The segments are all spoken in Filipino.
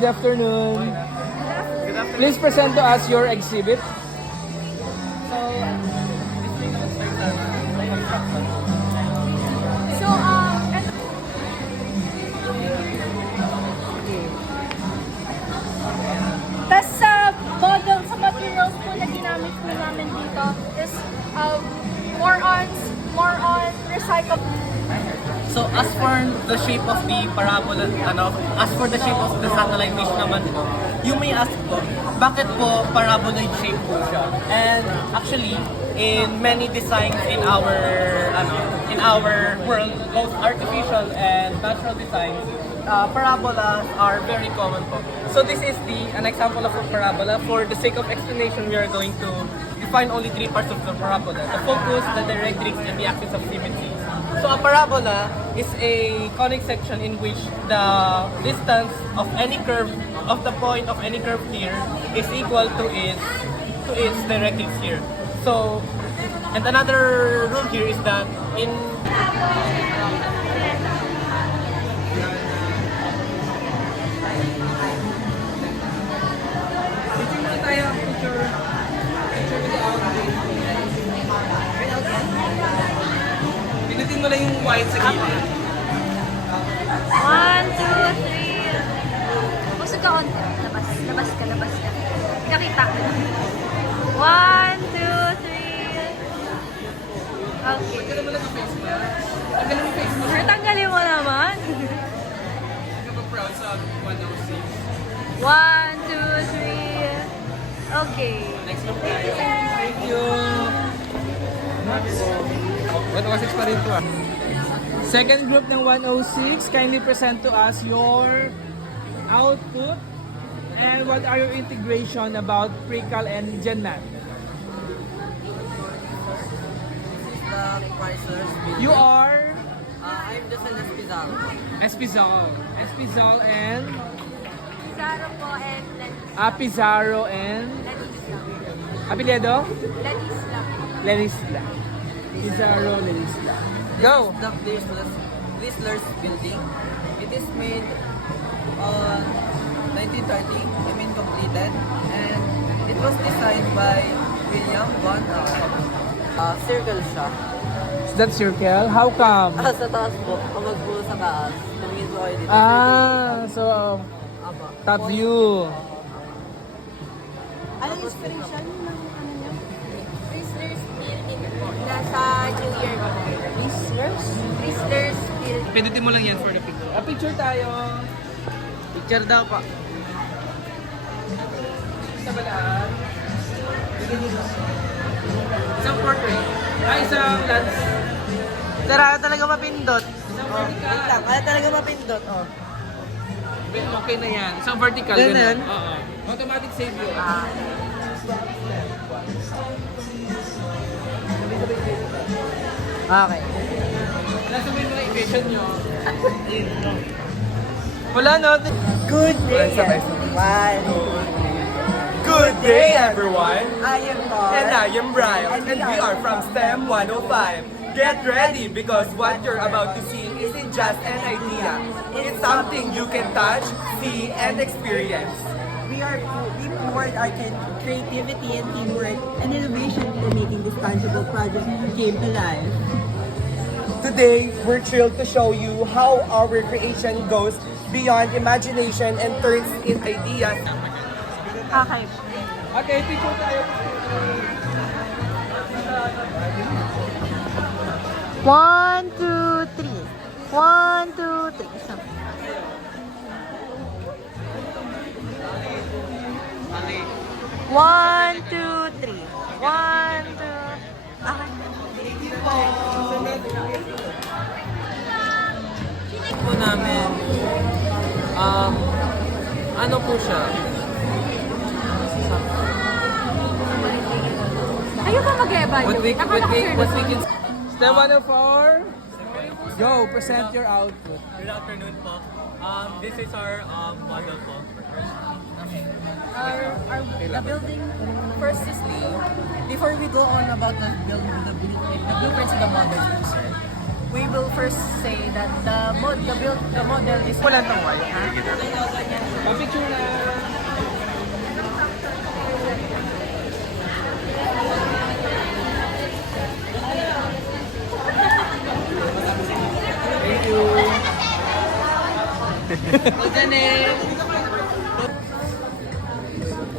good afternoon. Good afternoon. Please present to us your exhibit. So, this thing was construction. So, tas sa model, sa materials po na ginamit po namin dito is more on recyclable. So, as for the shape of the parabola, as for the shape of the satellite dish naman po, you may ask po, bakit po paraboloid shape po siya? And actually, in many designs in our world, both artificial and natural designs, parabolas are very common po. So this is an example of a parabola. For the sake of explanation, we are going to define only three parts of the parabola: the focus, the directrix, and the axis of symmetry. So a parabola is a conic section in which the distance of any curve of the point of any curve here is equal to its directrix here. So, and another rule here is that in Pinutin mo lang yung white sa gilid. 1, 2, 3. Busog ka konti. Labas ka. Nakita. 1, 2, 3. Okay. Tanggalin mo lang ang face mo. Tanggalin mo yung face mo. Tanggalin mo naman. Hindi ka ba proud sa 106? 1, 2, 3. Okay. Next look tayo. Thank you. 106 pa rin to ah. Second group ng 106, kindly present to us your output and what are your integration about Precal and GenMat. The Chrysler's building. You are I'm just an Espizal. Espizal and Pizarro po and Pizarro and Apelyido? Lenisla. Pizarro Lenisla. Go! The Chrysler's building. It is made on 1930, completed, and it was designed by William von circle siya. Is that circle? How come? Sa taas po, pamag po sa taas. Tumingin po kayo dito. So Apa. top view. Anong inspiration ng ano niya? Chrysler's building po. Nasa New York. Chrysler's building. Pindutin mo lang yan for the picture. Picture tayo. Picture daw pa. Isa ba lahat? Isang portrait. Isang lens. Pero ayaw talaga mapindot. Isang vertical. Ayaw talaga mapindot. Oh. Okay na yan. Isang vertical. Ganun? Ganun. Oo. Automatic save yun. Okay. Nasa mo yung mga equation nyo. Wala no. Good day, everyone. Good day, everyone! I am Paul. And I am Brian, and we are from STEM 105. Get ready because what you're about to see isn't just an idea. It's something you can touch, see, and experience. We poured our creativity and teamwork and innovation into making this tangible project came to life. Today, we're thrilled to show you how our creation goes beyond imagination and turns in ideas. Okay. Okay, picture tayo. 1, 2, 3. 1, 2, 3. Isa. One, two, three. 1, 2. Okay. po namin, ano po siya? Kayo ba mag-evaluate? What we can Step 104. Go, present your output. Good afternoon po. This is our model po. the building, first is before we go on about the blueprints of the model, sir, we will first say that the model is Picture na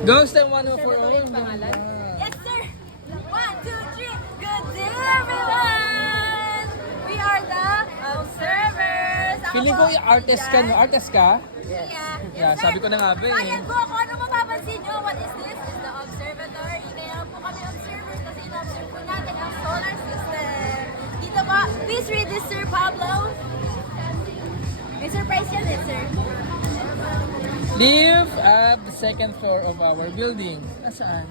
Go STEM 104. Yes, sir! 1, 2, 3! Good day, everyone! We are the observers! Ako Feeling ko po, yung artist ka, no? Artist ka? Yeah, Yeah, sir. sabi ko na nga ba eh. Ayan po, kung ano mapapansin nyo, what is this? Is the observatory. Kaya po kami observers kasi in-observe po natin ang solar system. Dito po, please read this, Sir Pablo. May surprise yan eh, sir. Live at the second floor of our building. Nasaan?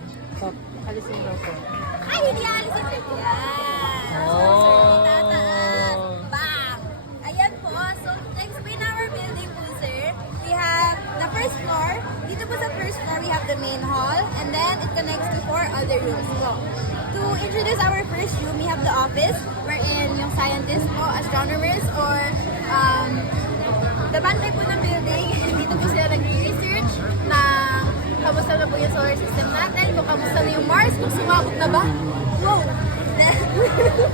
Ay, hindi alis ang sir. Yan. Oh. So, sir, itataas. Bang! Ayan po. So, to explain our building po, sir, we have the first floor. Dito po sa first floor, we have the main hall. And then, it connects to 4 other rooms po. To introduce our first room, we have the office, wherein yung scientists po, astronomers, or the bantay po ng building. Dito po sila nag-research na kamusta na po yung solar system natin, kung kamusta na yung Mars, kung sumabot na ba. Wow! Then,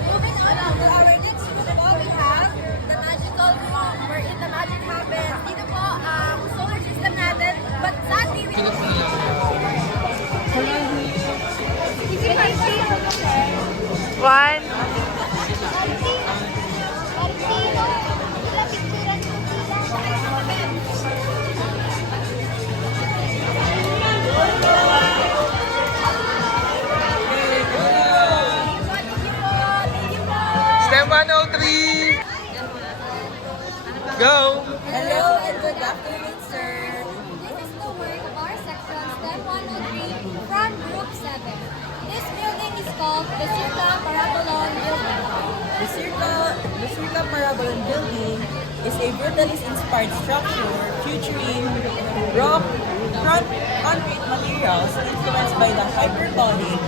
moving on to our next room po, we have the magical room wherein the magic happens. Dito po, ang solar system natin, but sadly, we One. STEM 103. Go. Hello and good afternoon, sir. This is the work of our section, STEM 103, from Group 7. This building is called the Circa Parabolon Building. The Circa Parabolon Building is a brutalist-inspired structure featuring rock, concrete materials influenced by the hypertonic,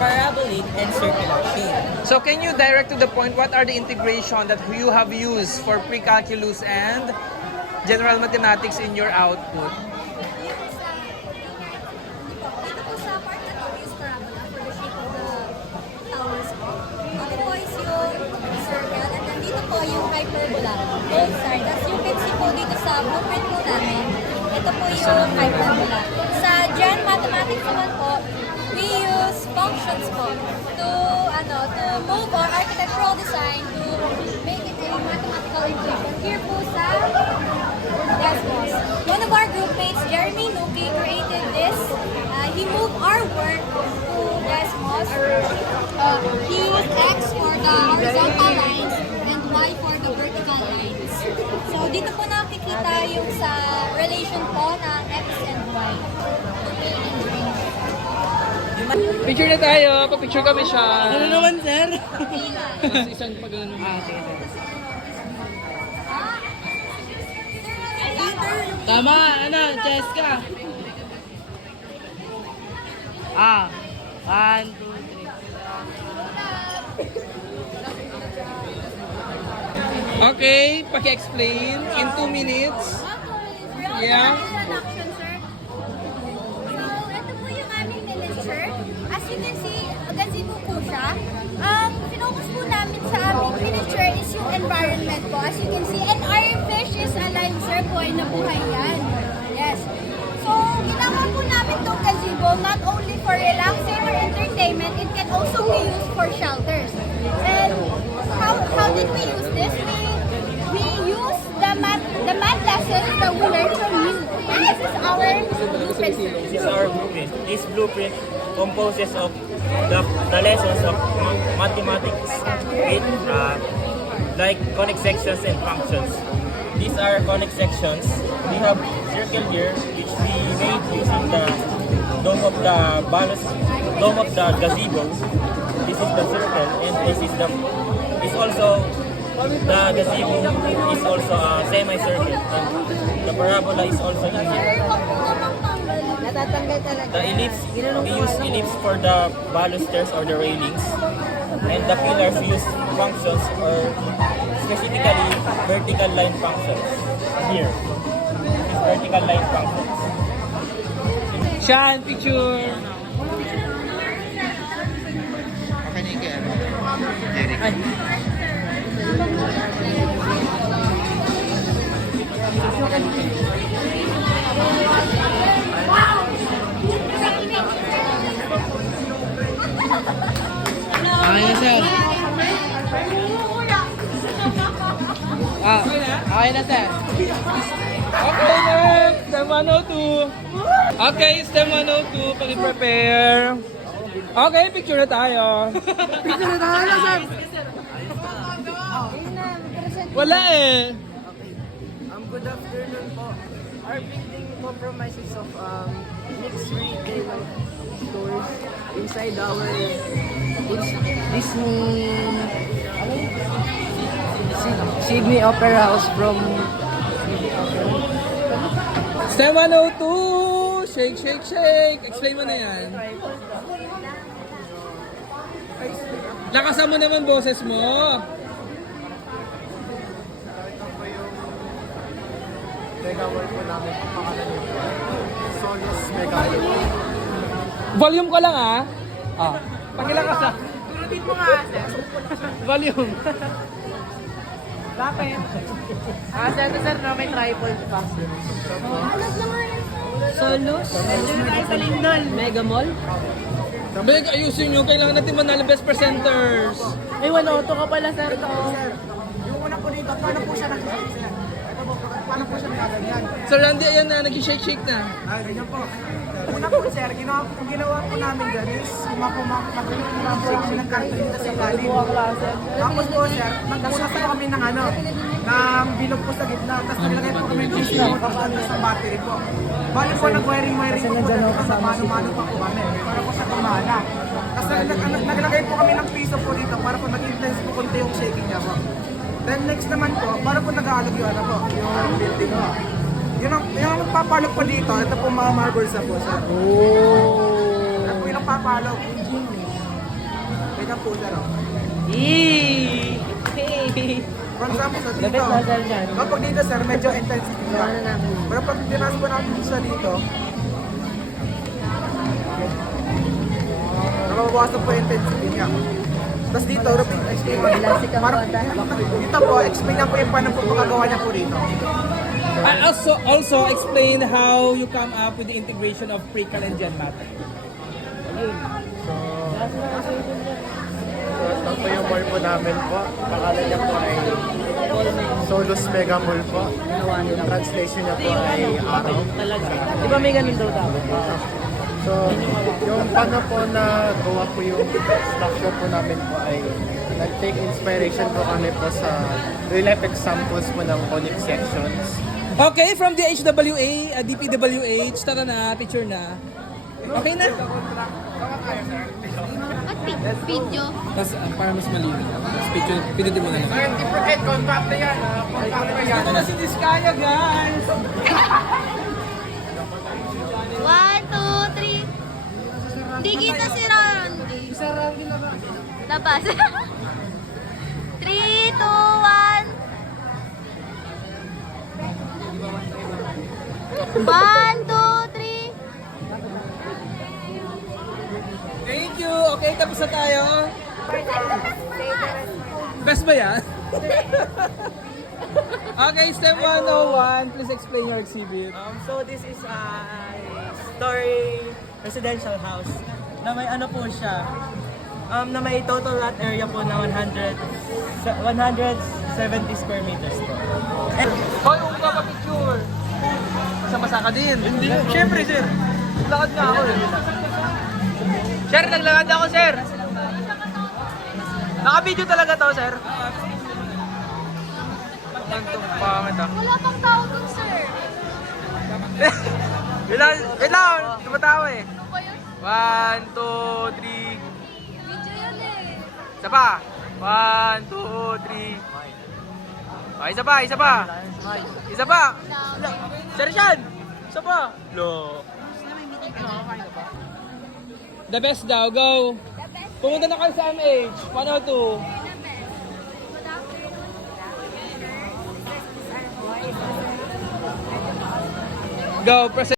parabolic, and circular shape. So can you direct to the point, what are the integration that you have used for pre-calculus and general mathematics in your output? Dito po sa part na to is parabola for the shape of the towers po. Ito po is yung circle and then dito po yung hyperbola. Both sides. As you can see po dito sa blueprint po namin, ito po yung hyperbola. Sa Gen Mathematics naman po, we use functions po to move our architectural design to make it a mathematical equation. Here po sa Desmos. One of our group mates, Jeremy Nuki, created this. He moved our work to Desmos. He used X for the horizontal lines and Y for the vertical lines. So dito po nakikita yung sa relation po ng X and Y. Picture na tayo. Pa-picture kami siya. Ano naman, sir? Mas isang pag ano. Tama, ano, Jessica. One, two, three. Okay, paki-explain in 2 minutes. Yeah. Introduction, sir. So, ito po yung aming miniature. As you can see, gazebo po siya. Ang focus po namin sa aming miniature is yung environment po. As you can see, and our fish is alive, sir. Buhay na buhay yan. Yes. So, ginawa po namin itong gazebo not only for relaxing or entertainment, it can also be used for shelters. And how did we use this? We use the math lessons that we learned from you. And this is our blueprint. This is our blueprint. This blueprint composes of the lessons of mathematics with like conic sections and functions. These are conic sections. We have circle here which we made using the dome of the gazebo. This is the circle and this is also the gazebo is also a semicircle and the parabola is also in here. Natatanggal talaga. The ellipse, we use ellipse for the balusters or the railings. And the pillars we use functions or specifically vertical line functions. Here. These vertical line functions. Sean, picture. Okay na, sir. Okay, next. STEM 102. Okay, STEM 102. Pag-prepare. Okay, picture na tayo. Picture na tayo, sir. Wala eh. Good afternoon po. Our building compromises of mixed retail stores inside our Disney Sydney Opera House from STEM 102. Shake, shake, shake. Explain mo na yan. Lakasan mo naman boses mo. Mega World po namin, pangalan niyo po. Solos Mega World. Volume ko lang ah. Pakilakas ah. Repeat mo nga, sir. Volume. Bakit? Sir, no, may tripod pa. Solos? Mega Mall? Beg, ayusin nyo. Kailangan natin manalo best presenters. Ay, 1-auto ka pala, sir. Yung una po dito, paano po siya nag-shake, sir? Ito po, paano po siya nagaganyan? Sir Randy, ayan na. Nag-shake-shake na. Ganyan po. Una po, sir, ginawa po namin dyan is makumakapag ng karton dito sa ilalim. Tapos po, sir, nagbukas po kami ng ng bilog po sa gitna. Tapos naglagay po kami ng piso sa battery po. Bali po, nag-wiring po po dito sa mano-mano pa po kami. Para po siya kumana. Tapos naglagay po kami ng piso po dito para po nag-intense po konti yung shaking niya po. Then next naman po, para po nag-aalog yung yung building po. Yung papalog po dito, ito po mga marbles na po, sir. Ito po yung papalog. Ito po, sir. For example, dito, kapag dito, sir, medyo intensity niya. Pero pag tinas po natin siya dito, nababawasan po yung intensity niya. Tapos dito, repeat, explain po dito. Dito po, explain niya po yung paano po pagkagawa niya po dito. And also explain how you come up with the integration of Precal and Gen Math. Ito po yung mall po namin po. Pangalan niya po ay Solos Mega Mall po. Yung translation niya po ay araw. Di ba may ganun daw dapat? So, yung paano po na gawa po yung structure po namin po ay nag-take inspiration po kami po sa real-life examples po ng conic sections. Okay, from the HWA, DPWH, tara na, picture na. Okay na? At video. Tapos para mas malinis. Tapos picture, pinutin mo na lang. Hindi forget, contract na yan. Contract na yan. Ito na si Diskaya, guys! 1, 2, 3. Hindi kita si Randy. Labas. 3, 2, 1. 1, 2, 3. Thank you! Okay, tapos na tayo. Best ba yan? Okay, STEM 101. Please explain your exhibit. So this is a story residential house na may ano po siya, na may total lot area po na 170 square meters po. Hoy, huwag ka pa-picture! Masama ka din. Hindi. Siyempre, sir. Naglakad nga ako. Sir, naglakad ako, sir. Naka-video talaga to, sir. Pantong pangit ah. Wala pang tao dun, sir. Wait lang, tumatawa eh. Ano ba yun? 1, 2, 3. Video yan eh. Isa pa. 1, 2, 3. Oh, isa pa, isa pa. Isa pa. Sir Sean, isa pa. Lo. The best daw, go. Pumunta na kayo sa MH, 102. Go, present.